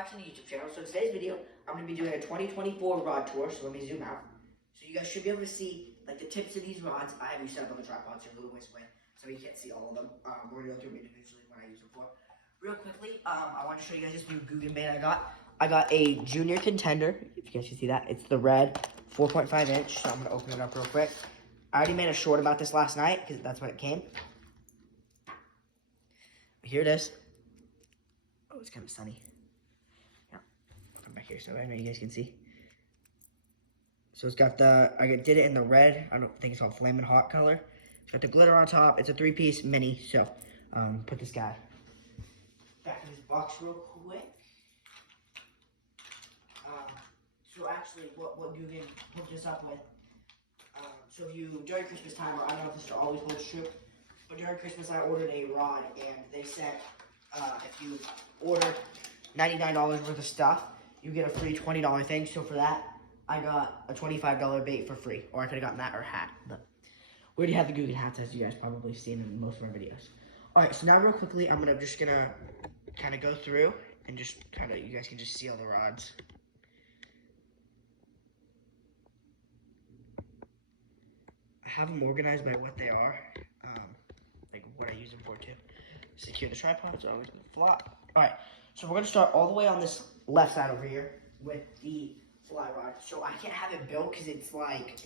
back to the YouTube channel. So today's video, I'm going to be doing a 2024 rod tour. So let me zoom out. So you guys should be able to see like the tips of these rods. I have you set up on the tripod, so you're a little ways away, so you can't see all of them. We're going to go through them individually what I use them for. Real quickly, I want to show you guys this new Guggenbait I got. I got a Junior Contender, if you guys can see that. It's the red 4.5 inch, so I'm going to open it up real quick. I already made a short about this last night, because that's when it came. Here it is. Oh, it's kind of sunny. Yeah, come back here so I know you guys can see. So it's got the, I did it in the red, I don't think it's called Flamin' Hot color. It's got the glitter on top. It's a 3-piece mini, so put this guy back in this box real quick. So actually, what Guggen hooked us up with, so if you, during Christmas time, or I don't know if this always holds true, but during Christmas I ordered a rod, and they said if you order $99 worth of stuff, you get a free $20 thing. So for that, I got a $25 bait for free, or I could have gotten that or a hat. But we already have the Guggen hats, as you guys probably seen in most of our videos. All right, so now real quickly, I'm just gonna kind of go through and just kind of, you guys can just see all the rods. I have them organized by what they are, like what I use them for too. Secure the tripod, so always gonna flop. All right, so we're gonna start all the way on this left side over here with the fly rod. So I can't have it built because it's like,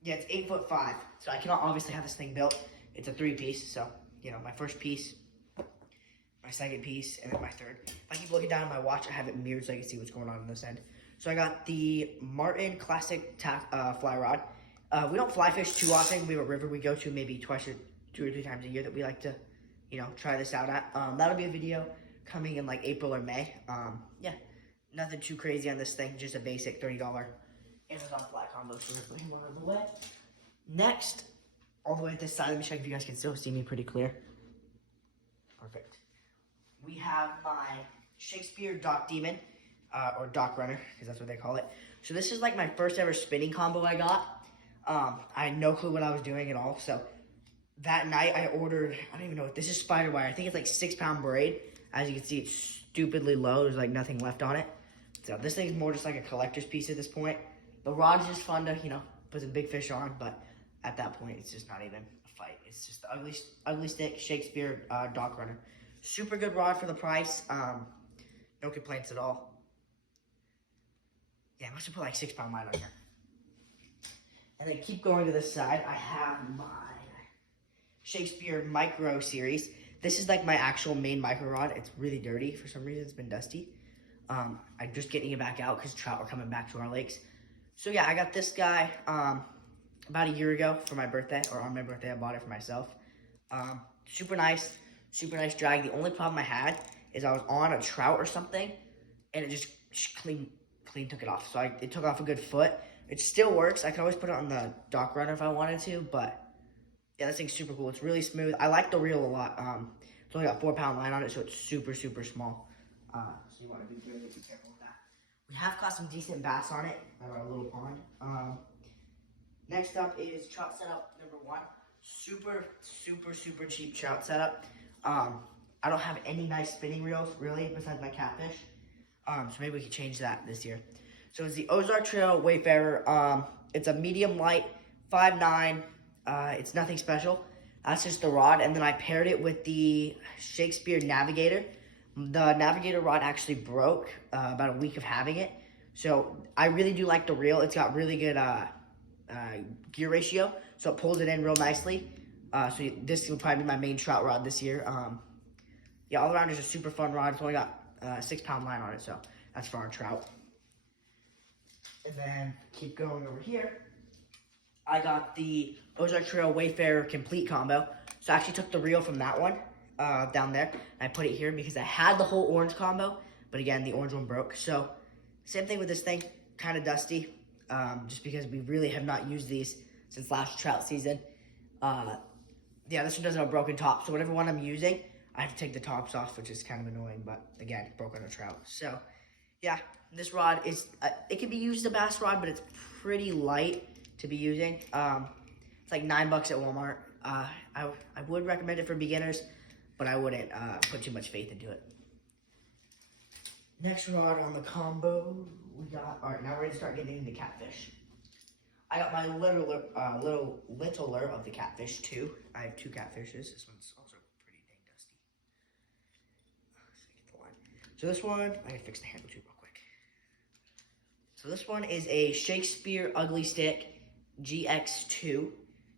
yeah, it's 8'5", so I cannot obviously have this thing built. It's a 3-piece, so you know, my first piece, my second piece, and then my third. If I keep looking down at my watch, I have it mirrored so I can see what's going on this end. So I got the Martin Classic fly rod. We don't fly fish too often. We have a river we go to maybe twice or 2 or 3 times a year that we like to, you know, try this out at. That'll be a video coming in like April or May. Yeah, nothing too crazy on this thing, just a basic $30 Amazon fly combo. So we're putting one on the way. Next, all the way at this side, let me check if you guys can still see me pretty clear. Perfect. We have my Shakespeare Dock Demon, or Dock Runner, because that's what they call it. So this is like my first ever spinning combo I got. I had no clue what I was doing at all, so that night I ordered, I don't even know what, this is spider wire. I think it's like 6-pound braid. As you can see, it's stupidly low. There's like nothing left on it. So this thing's more just like a collector's piece at this point. The rod's just fun to, you know, put some big fish on, but at that point, it's just not even a fight. It's just the ugly stick Shakespeare Dock Runner. Super good rod for the price. No complaints at all. Yeah, I must have put like 6-pound line on here. And then keep going to this side. I have my Shakespeare Micro series. This is like my actual main micro rod. It's really dirty for some reason. It's been dusty. I'm just getting it back out because trout are coming back to our lakes. So yeah, I got this guy about a year ago for my birthday, or on my birthday I bought it for myself. Super nice drag. The only problem I had is I was on a trout or something, and it just clean took it off. So it took off a good foot. It still works. I can always put it on the Dock Runner if I wanted to, but yeah, this thing's super cool. It's really smooth. I like the reel a lot. It's only got 4-pound line on it, so it's super small. So you want to be really careful with that. We have caught some decent bass on it at our little pond. Next up is trout setup number 1. Super cheap trout setup. I don't have any nice spinning reels really besides my catfish. So maybe we can change that this year. So it's the Ozark Trail Wayfarer. It's a medium light 5'9". It's nothing special. That's just the rod. And then I paired it with the Shakespeare Navigator. The Navigator rod actually broke about a week of having it. So I really do like the reel. It's got really good gear ratio. So it pulls it in real nicely. So this will probably be my main trout rod this year. Yeah, all around is a super fun rod. It's only got 6-pound line on it, so that's for our trout. And then keep going over here. I got the Ozark Trail Wayfarer Complete Combo. So I actually took the reel from that one down there, and I put it here because I had the whole orange combo, but again, the orange one broke. So same thing with this thing, kind of dusty, just because we really have not used these since last trout season. Yeah, this one doesn't have a broken top, so whatever one I'm using, I have to take the tops off, which is kind of annoying, but again, broke on a trout. So yeah, this rod is, it can be used as a bass rod, but it's pretty light to be using. It's like $9 at Walmart. I would recommend it for beginners, but I wouldn't put too much faith into it. Next rod on the combo, we got, all right, now we're gonna start getting into catfish. I got my littler of the catfish too. I have 2 catfishes. This one's also pretty dang dusty. Get the line. So this one, I gotta fix the handle too real quick. So this one is a Shakespeare Ugly Stick GX2.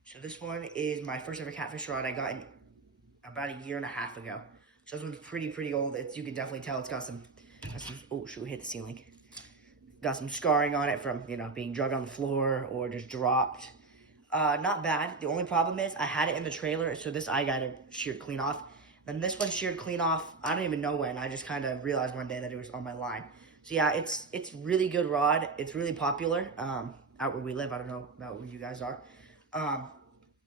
So this one is my first ever catfish rod I got in about a year and a half ago. So this one's pretty old. You can definitely tell it's got some, oh shoot, we hit the ceiling. Got some scarring on it from, being drugged on the floor or just dropped. Not bad. The only problem is I had it in the trailer, so this eye guide sheared clean off. Then this one sheared clean off, I don't even know when. I just kind of realized one day that it was on my line. So yeah, it's really good rod. It's really popular out where we live. I don't know about where you guys are.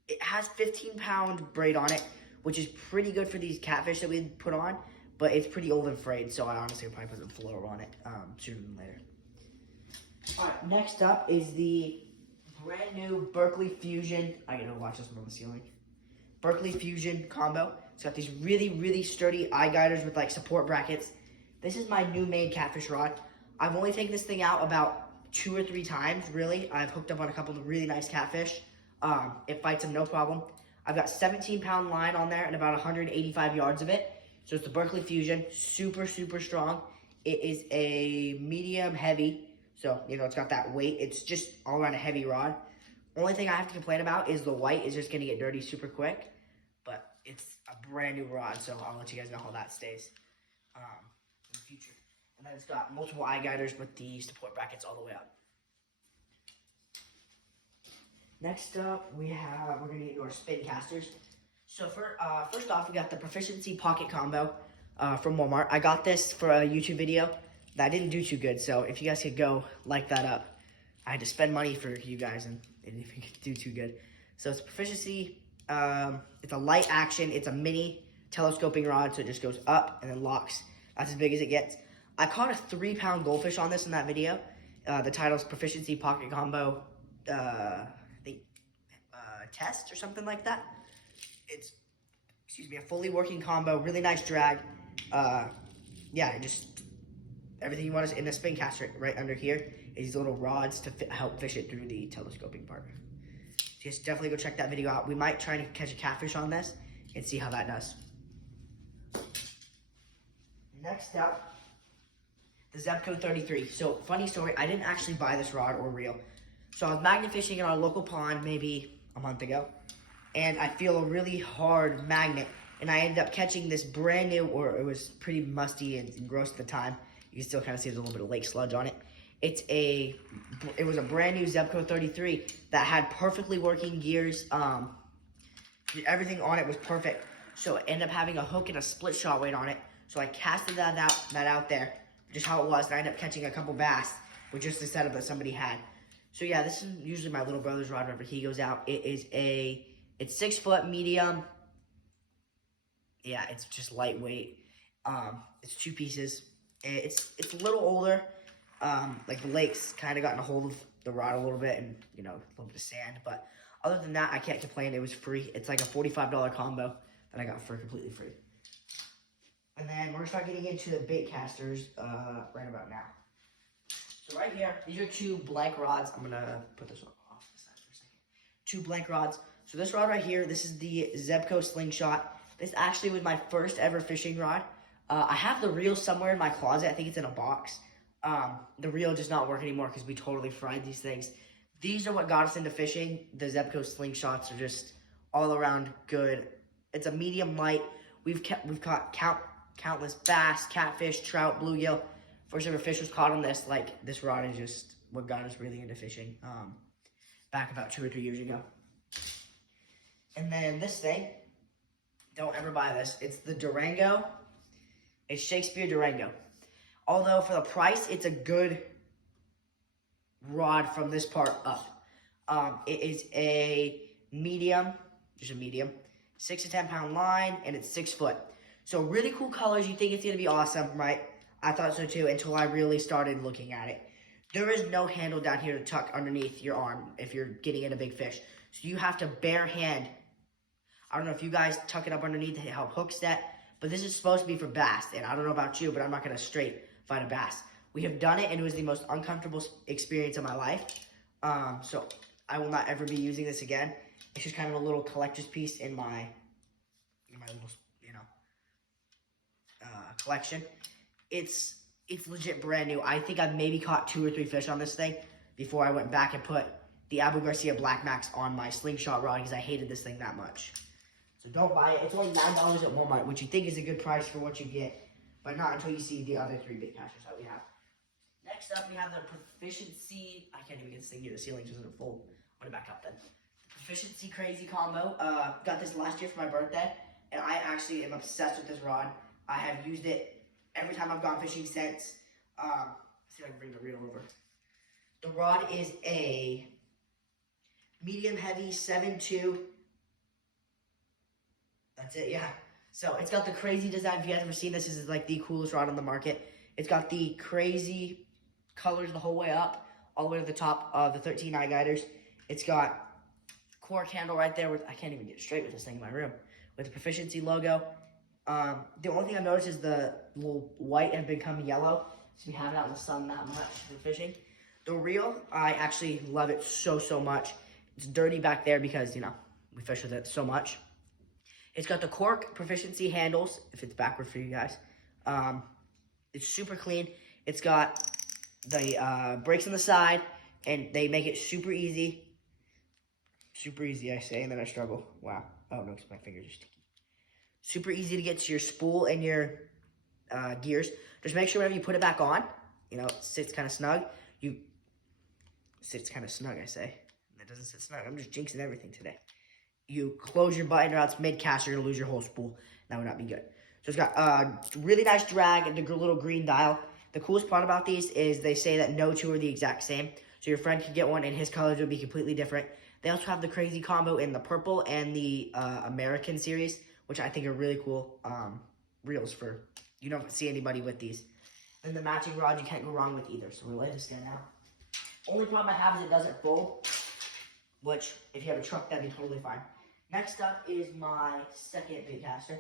It has 15-pound braid on it, which is pretty good for these catfish that we put on, but it's pretty old and frayed, so I honestly will probably put some fluoro on it sooner than later. Alright, next up is the brand new Berkeley Fusion. I gotta watch this from the ceiling. Berkeley Fusion combo. It's got these really sturdy eye guiders with like support brackets. This is my new made catfish rod. I've only taken this thing out about 2 or 3 times, really. I've hooked up on a couple of really nice catfish. It fights them no problem. I've got 17-pound line on there and about 185 yards of it. So it's the Berkeley Fusion, super strong. It is a medium heavy. So, it's got that weight. It's just all around a heavy rod. Only thing I have to complain about is the white is just going to get dirty super quick. But it's a brand new rod, so I'll let you guys know how that stays in the future. And then it's got multiple eye guiders with the support brackets all the way up. Next up, we're going to get into our spin casters. So first off, we got the Proficiency Pocket Combo from Walmart. I got this for a YouTube video that didn't do too good, so if you guys could go like that up. I had to spend money for you guys, and it didn't do too good. So it's Proficiency, it's a light action, it's a mini telescoping rod, so it just goes up and then locks. That's as big as it gets. I caught a 3-pound goldfish on this in that video. The title's Proficiency Pocket Combo, test or something like that. It's, a fully working combo, really nice drag. Yeah, everything you want is in the spin caster right under here. These little rods to help fish it through the telescoping part. So just definitely go check that video out. We might try to catch a catfish on this and see how that does. Next up, the Zebco 33. So funny story, I didn't actually buy this rod or reel. So I was magnet fishing in our local pond maybe a month ago, and I feel a really hard magnet, and I ended up catching this brand new, or it was pretty musty and gross at the time. You can still kind of see there's a little bit of lake sludge on it. It was a brand new Zebco 33 that had perfectly working gears. Everything on it was perfect. So it ended up having a hook and a split shot weight on it. So I casted that out there, just how it was, and I ended up catching a couple bass with just the setup that somebody had. So yeah, this is usually my little brother's rod whenever he goes out. It's 6 foot medium. Yeah, it's just lightweight. It's 2 pieces. It's a little older. Like the lake's kind of gotten a hold of the rod a little bit, and a little bit of sand. But other than that, I can't complain. It was free. It's like a $45 combo that I got for completely free. And then we're gonna start getting into the bait casters right about now. So right here, these are 2 blank rods. I'm gonna put this off the side for a second. 2 blank rods. So this rod right here, this is the Zebco Slingshot. This actually was my first ever fishing rod. I have the reel somewhere in my closet. I think it's in a box. The reel does not work anymore because we totally fried these things. These are what got us into fishing. The Zebco Slingshots are just all around good. It's a medium light. We've caught countless bass, catfish, trout, bluegill. First ever fish was caught on this. Like, this rod is just what got us really into fishing back about 2 or 3 years ago. And then this thing, don't ever buy this. It's the Durango. It's Shakespeare Durango. Although for the price, it's a good rod from this part up. It is a medium, just a medium, 6 to 10 pound line, and it's 6 foot. So really cool colors. You think it's gonna be awesome, right? I thought so too until I really started looking at it. There is no handle down here to tuck underneath your arm if you're getting in a big fish. So you have to bare hand. I don't know if you guys tuck it up underneath to help hook set, but this is supposed to be for bass. And I don't know about you, but I'm not gonna straight find a bass. We have done it, and it was the most uncomfortable experience of my life. So I will not ever be using this again. It's just kind of a little collector's piece in my little, collection. It's legit brand new. I think I've maybe caught 2 or 3 fish on this thing before I went back and put the Abu Garcia Black Max on my slingshot rod because I hated this thing that much. So don't buy it. It's only $9 at Walmart, which you think is a good price for what you get, but not until you see the other 3 bait casters that we have. Next up, we have the Proficiency. I can't even get this thing near the ceiling, so it's going to fold. I'm going to back up then. Proficiency Crazy Combo. Got this last year for my birthday, and I actually am obsessed with this rod. I have used it every time I've gone fishing since. Let's see if I can bring the reel over. The rod is a medium heavy 7.2. That's it, yeah. So it's got the crazy design. If you guys ever seen this, this is like the coolest rod on the market. It's got the crazy colors the whole way up, all the way to the top of the 13 eye guiders. It's got cork handle right there. I can't even get straight with this thing in my room. With the Proficiency logo. The only thing I've noticed is the little white have become yellow. So we have it out in the sun that much for fishing. The reel, I actually love it so much. It's dirty back there because, we fish with it so much. It's got the cork Proficiency handles, if it's backward for you guys. It's super clean. It's got the brakes on the side, and they make it super easy. Super easy, I say, and then I struggle. Wow. Oh, no, because my fingers are sticky. Super easy to get to your spool and your gears. Just make sure whenever you put it back on, it sits kind of snug. Sits kind of snug, I say. It doesn't sit snug. I'm just jinxing everything today. You close your button or else mid-cast, you're going to lose your whole spool. That would not be good. So it's got really nice drag and the little green dial. The coolest part about these is they say that no two are the exact same. So your friend can get one and his colors will be completely different. They also have the Crazy Combo in the purple and the American series, which I think are really cool reels for, you don't see anybody with these. And the matching rod, you can't go wrong with either. So we'll let this go now. Only problem I have is it doesn't fold, which if you have a truck, that'd be totally fine. Next up is my second bait caster.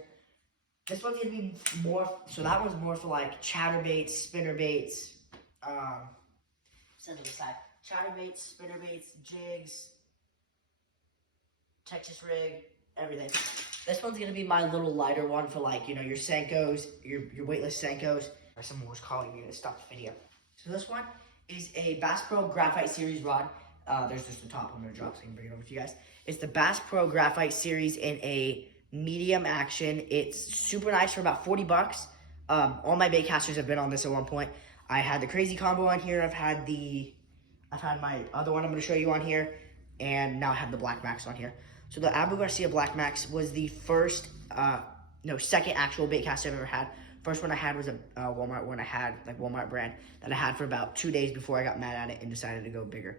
This one's gonna be more, so that one's more for like chatterbaits, spinnerbaits, says on the side, chatterbaits, spinnerbaits, jigs, Texas rig, everything. This one's gonna be my little lighter one for like, your Senkos, your weightless Senkos, or someone was calling me to stop the video. So this one is a Bass Pro Graphite Series rod. There's just the top I'm gonna drop so I can bring it over to you guys. It's the Bass Pro Graphite Series in a medium action. It's super nice for about 40 bucks. All my bait casters have been on this at one point. I had the Crazy Combo on here. I've had my other one I'm gonna show you on here, and now I have the Black Max on here. So the Abu Garcia Black Max was the first, second actual bait cast I've ever had. First one I had was a Walmart one I had, like Walmart brand, that I had for about 2 days before I got mad at it and decided to go bigger.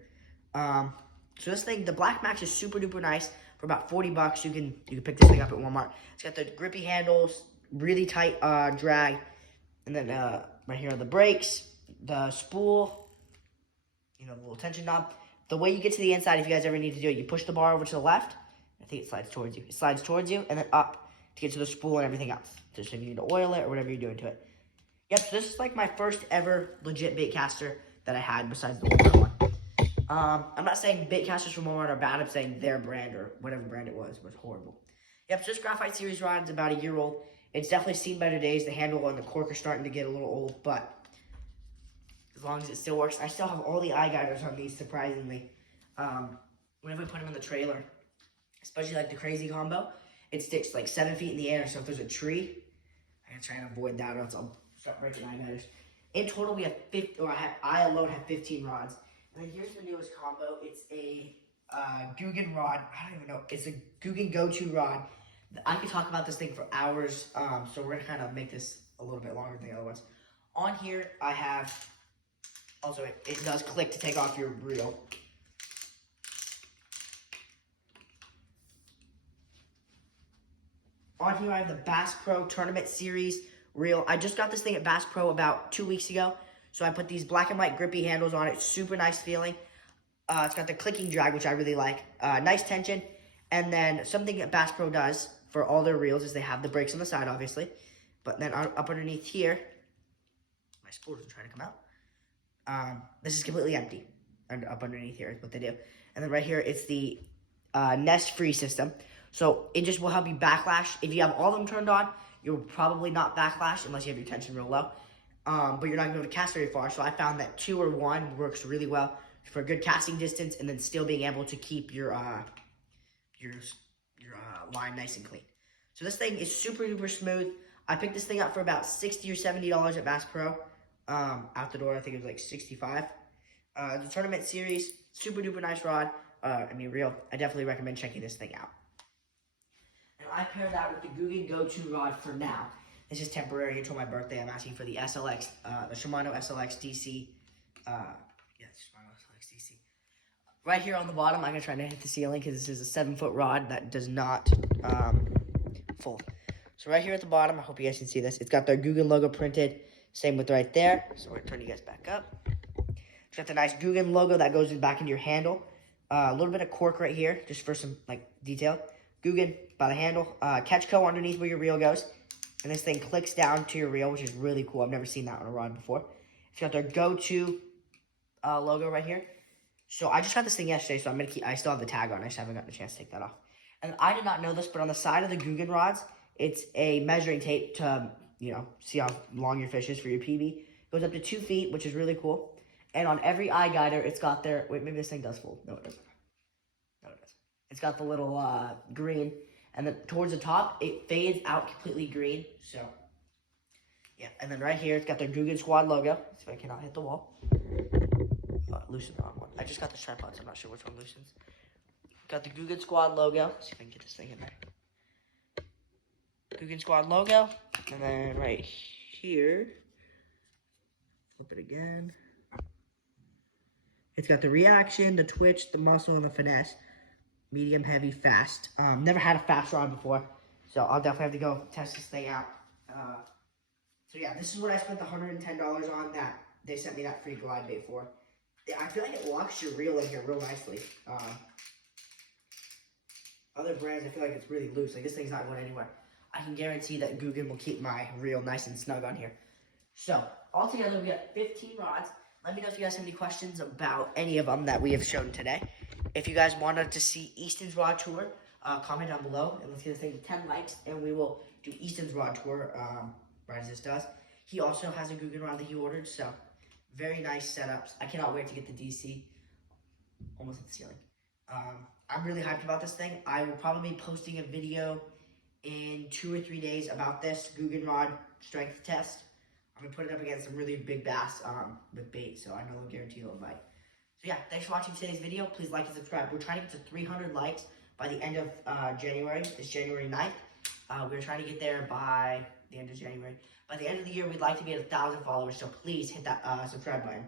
So this thing, the Black Max is super duper nice. For about 40 bucks, you can pick this thing up at Walmart. It's got the grippy handles, really tight drag, and then right here are the brakes, the spool, the little tension knob. The way you get to the inside, if you guys ever need to do it, you push the bar over to the left. I think it slides towards you. It slides towards you, and then up to get to the spool and everything else. Just if you need to oil it or whatever you're doing to it. Yep, so this is like my first ever legit bait caster that I had besides the Walmart one. I'm not saying bait casters from Walmart are bad. I'm saying their brand or whatever brand it was horrible. Yep, so this Graphite Series rod is about a year old. It's definitely seen better days. The handle and the cork are starting to get a little old, but as long as it still works. I still have all the eye guiders on these, surprisingly. Whenever I put them in the trailer, especially like the Crazy Combo, it sticks like 7 feet in the air. So if there's a tree, I gotta try and avoid that or else I'll start breaking eye guiders. In total, we have I alone have 15 rods. And then here's the newest combo. It's a Googan rod. I don't even know. It's a Googan Go-To rod. I could talk about this thing for hours. So we're gonna kind of make this a little bit longer than the other ones. On here, I have. Also, it does click to take off your reel. On here, I have the Bass Pro Tournament Series reel. I just got this thing at Bass Pro about 2 weeks ago. So I put these black and white grippy handles on it. Super nice feeling. It's got the clicking drag, which I really like. Nice tension. And then something that Bass Pro does for all their reels is they have the brakes on the side, obviously. But then up underneath here, my spool doesn't try to come out. This is completely empty. And up underneath here is what they do. And then right here, it's the Nest Free system. So it just will help you backlash. If you have all of them turned on, you'll probably not backlash unless you have your tension real low. But you're not going to be able to cast very far. So I found that 2 or 1 works really well for a good casting distance, and then still being able to keep your line nice and clean. So this thing is super duper smooth. I picked this thing up for about $60 or $70 at Bass Pro. Out the door, I think it was like 65. The tournament series, super duper nice rod. I definitely recommend checking this thing out. And I paired that with the Googan Go-To rod for now. This is temporary until my birthday. I'm asking for the SLX, the Shimano SLX DC. Shimano SLX DC. Right here on the bottom, I'm going to try to hit the ceiling because this is a 7-foot rod that does not fold. So right here at the bottom, I hope you guys can see this. It's got their Googan logo printed. Same with right there. So we're going to turn you guys back up. It's got the nice Googan logo that goes back into your handle. A little bit of cork right here, just for some detail. Googan by the handle. Catchco underneath where your reel goes. And this thing clicks down to your reel, which is really cool. I've never seen that on a rod before. It's got their Go-To logo right here. So I just got this thing yesterday, so I still have the tag on. I just haven't gotten a chance to take that off. And I did not know this, but on the side of the Googan rods, it's a measuring tape to, see how long your fish is for your PB. It goes up to 2 feet, which is really cool. And on every eye guider, it's got their... Wait, maybe this thing does fold. No, it doesn't. No, it doesn't. It's got the little green. And then towards the top, it fades out completely green. So, yeah. And then right here, it's got their Googan Squad logo. See if I cannot hit the wall. Loosen the wrong one. I just got the tripod, so I'm not sure which one loosens. Got the Googan Squad logo. Let's see if I can get this thing in there. Googan Squad logo. And then right here, flip it again. It's got the reaction, the twitch, the muscle, and the finesse. Medium, heavy, fast. Never had a fast rod before, so I'll definitely have to go test this thing out. So yeah, this is what I spent the $110 on. That they sent me that free glide bait for. I feel like it locks your reel in here real nicely. Other brands, I feel like it's really loose. Like this thing's not going anywhere. I can guarantee that Googan will keep my reel nice and snug on here. So altogether, we got 15 rods. Let me know if you guys have any questions about any of them that we have shown today. If you guys wanted to see Easton's rod tour, comment down below, and let's get this thing to 10 likes, and we will do Easton's rod tour, right as this does. He also has a Googan rod that he ordered, so very nice setups. I cannot wait to get the DC. Almost at the ceiling. I'm really hyped about this thing. I will probably be posting a video in 2 or 3 days about this Googan rod strength test. I'm going to put it up against some really big bass with bait, so I know they'll guarantee it'll bite. So yeah, thanks for watching today's video. Please like and subscribe. We're trying to get to 300 likes by the end of January. It's January 9th. We're trying to get there by the end of January. By the end of the year, we'd like to be at 1,000 followers, so please hit that subscribe button.